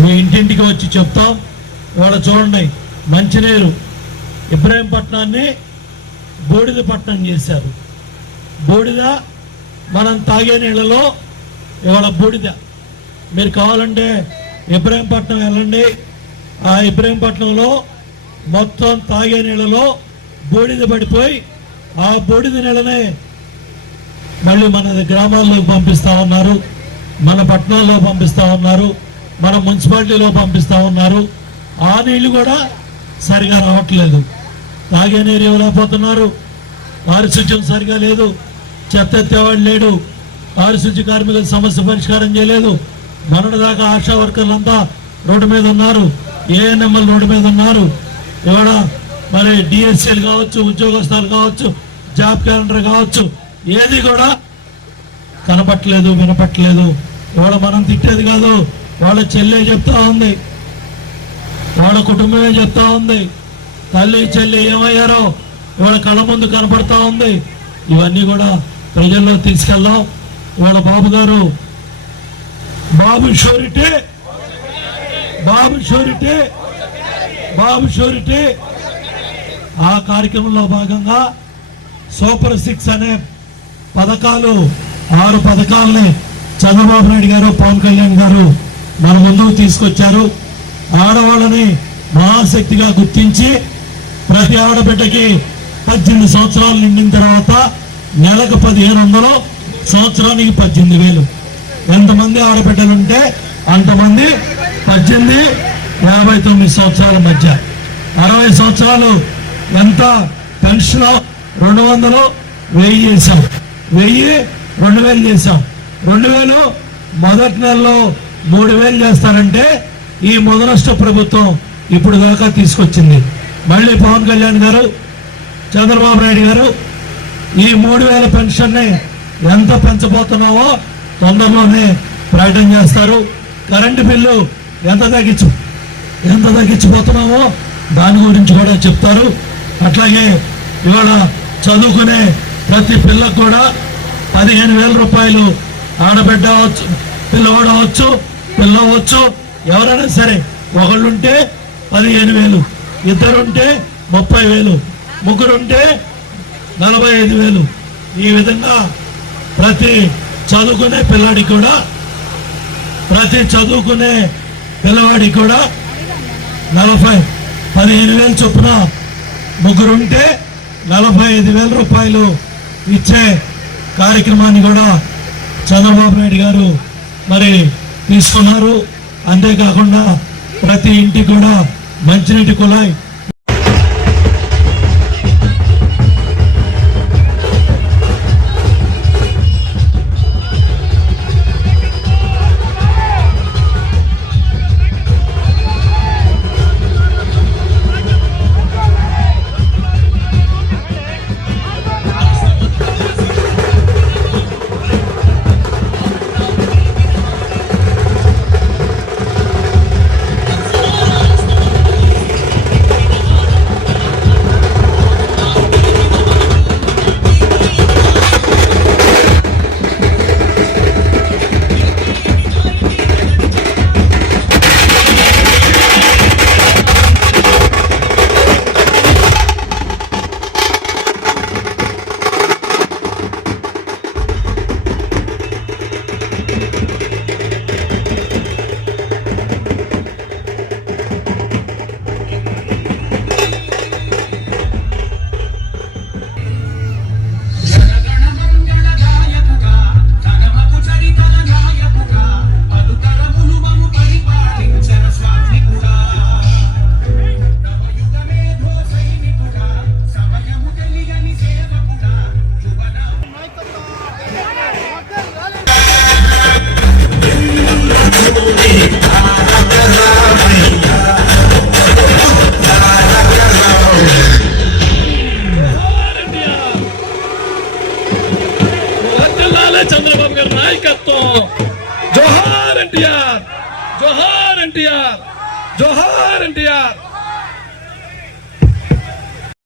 మీ ఇంటింటికి వచ్చి చెప్తాం. ఇవాళ చూడండి, మంచినీరు ఇబ్రాహీంపట్నాన్ని బూడిద పట్టణం చేశారు. బూడిద మనం తాగే నీళ్ళలో ఇవాళ బూడిద. మీరు కావాలంటే ఇబ్రాహీంపట్నం వెళ్ళండి. ఆ ఇబ్రాహీంపట్నంలో మొత్తం తాగే నీళ్ళలో బూడిద పడిపోయి ఆ బూడిద నీళ్ళనే మళ్ళీ మన గ్రామాల్లోకి పంపిస్తూ ఉన్నారు, మన పట్టణాల్లో పంపిస్తూ ఉన్నారు, మన మున్సిపాలిటీలో పంపిస్తూ ఉన్నారు. ఆ నీళ్లు కూడా సరిగా రావట్లేదు. తాగే నీరు ఇవ్వలేకపోతున్నారు. పారిశుధ్యం సరిగా లేదు, చెత్త ఎత్తేవాడు లేడు, పారిశుధ్య కార్మికుల సమస్య పరిష్కారం చేయలేదు. మొన్నటిదాకా ఆశా వర్కర్లంతా రోడ్డు మీద ఉన్నారు, ఏఎన్ఎంఎల్ రోడ్డు మీద ఉన్నారు. ఇవాళ మరి డిఎస్సీలు కావచ్చు, ఉద్యోగస్తులు కావచ్చు, జాబ్ క్యాలెండర్ కావచ్చు, ఏది కూడా కనపట్లేదు, వినపట్లేదు. ఇవాళ మనం తిట్టేది కాదు, వాళ్ళ చెల్లె చెప్తా ఉంది, వాళ్ళ కుటుంబమే చెప్తా ఉంది. తల్లి చెల్లి ఏమయ్యారో ఇవాళ కళ్ళ ముందు కనపడతా ఉంది. ఇవన్నీ కూడా ప్రజల్లో తీసుకెళ్దాం. ఇవాళ బాబు గారు బాబు షూరిటీ, బాబు షూరిటీ, బాబు షూరిటీ ఆ కార్యక్రమంలో భాగంగా సూపర్ 6 అనే పథకాలు, 6 పథకాలని చంద్రబాబు నాయుడు గారు, పవన్ కళ్యాణ్ గారు మన ముందుకు తీసుకొచ్చారు. ఆడవాళ్ళని మహాశక్తిగా గుర్తించి ప్రతి ఆడబిడ్డకి 18 సంవత్సరాలు నిండిన తర్వాత నెలకు 1500, సంవత్సరానికి 18,000. ఎంతమంది ఆడబిడ్డలుంటే అంతమంది 18-59 సంవత్సరాల మధ్య. 60 సంవత్సరాలు ఎంత పెన్షన్ 200, 1000 చేశాం, 1000 2000 చేశాం. 2000 మొదటి నెలలో 3000 చేస్తారంటే ఈ మొదలష్ట ప్రభుత్వం ఇప్పుడు దాకా తీసుకొచ్చింది. మళ్ళీ పవన్ కళ్యాణ్ గారు, చంద్రబాబు నాయుడు గారు ఈ 3000 పెన్షన్ని ఎంత పెంచబోతున్నావో తొందరలోనే ప్రకటన చేస్తారు. కరెంటు బిల్లు ఎంత తగ్గించబోతున్నామో దాని గురించి కూడా చెప్తారు. అట్లాగే ఇవాళ చదువుకునే ప్రతి పిల్లకు కూడా 15,000 రూపాయలు, ఆడబిడ్డ అవచ్చు, పిల్లవాడు అవచ్చు, పిల్లవచ్చు, ఎవరైనా సరే, ఒకళ్ళుంటే 15,000, ఇద్దరుంటే 30,000, ముగ్గురుంటే 45,000. ఈ విధంగా ప్రతి చదువుకునే పిల్లాడికి కూడా, ప్రతి చదువుకునే పిల్లవాడికి కూడా 15,000 చొప్పున, ముగ్గురుంటే 45,000 రూపాయలు ఇచ్చే కార్యక్రమాన్ని కూడా చంద్రబాబు నాయుడు గారు మరి తీసుకున్నారు. అంతేకాకుండా ప్రతి ఇంటికి కూడా మంచినీటి కుళాయి. చంద్రబాబు గారి నాయకత్వం. జోహార్ ఎన్టీఆర్, జోహార్ ఎన్టీఆర్, జోహార్ ఎన్టీఆర్.